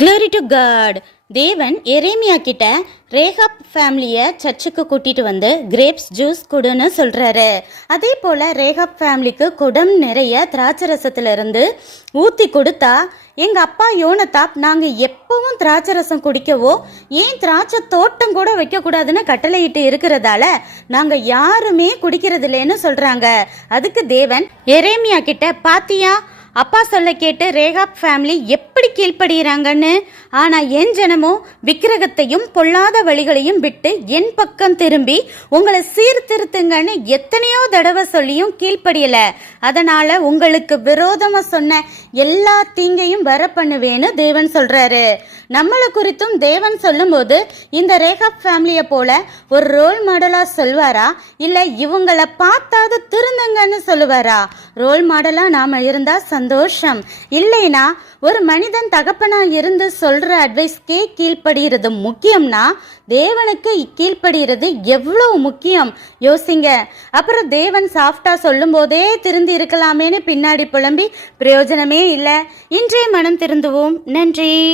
Glory to God தேவன் எரேமியா கிட்ட ரேகாப் ஃபேமிலியை சர்ச்சுக்கு கூட்டிட்டு வந்து கிரேப்ஸ் ஜூஸ் கொடுன்னு சொல்றாரு. அதே போல ரேகாப் ஃபேமிலிக்கு குடம் நிறைய திராட்சை ரசத்துல இருந்து ஊத்தி கொடுத்தா எங்க அப்பா யோனதாப் நாங்க எப்பவும் திராட்சை ரசம் குடிக்கவோ ஏன் திராட்சை தோட்டம் கூட வைக்க கூடாதுன்னு கட்டளையிட்டு இருக்கிறதால நாங்க யாருமே குடிக்கிறது இல்லைன்னு சொல்றாங்க. அதுக்கு தேவன் எரேமியா கிட்ட பாத்தியா அப்பா சொல்ல கேட்டு ரேகாப் ஃபேமிலி எப்படி கீழ்ப்படுகிறாங்கன்னு ஆனால் என் ஜனமோ விக்கிரகத்தையும் பொல்லாத வழிகளையும் விட்டு என் பக்கம் திரும்பி உங்களை சீர்திருத்துங்கன்னு எத்தனையோ தடவை சொல்லியும் கீழ்ப்படியலை. அதனால் உங்களுக்கு விரோதமாக சொன்ன எல்லா தீங்கையும் வர பண்ணுவேன்னு தேவன் சொல்கிறாரு நம்மளை குறித்தும் தேவன் சொல்லும்போது இந்த ரேகாப் ஃபேமிலியை போல ஒரு ரோல் மாடலாக சொல்வாரா? இல்லை இவங்களை பார்த்தாது திருந்துங்கன்னு சொல்லுவாரா? ரோல் மாடலாக நாம் இருந்தால் சந்தோஷம். இல்லைனா ஒரு மனிதன் தகப்பனாக இருந்து சொல்கிற அட்வைஸ்க்கே கீழ்ப்படுகிறது முக்கியம்னா தேவனுக்கு கீழ்ப்படுகிறது எவ்வளவு முக்கியம்? யோசிங்க. அப்புறம் தேவன் சாஃப்டாக சொல்லும்போதே திருந்தி இருக்கலாமேன்னு பின்னாடி புலம்பி பிரயோஜனமே இல்லை. இன்றே மனம் திருந்துவோம். நன்றி.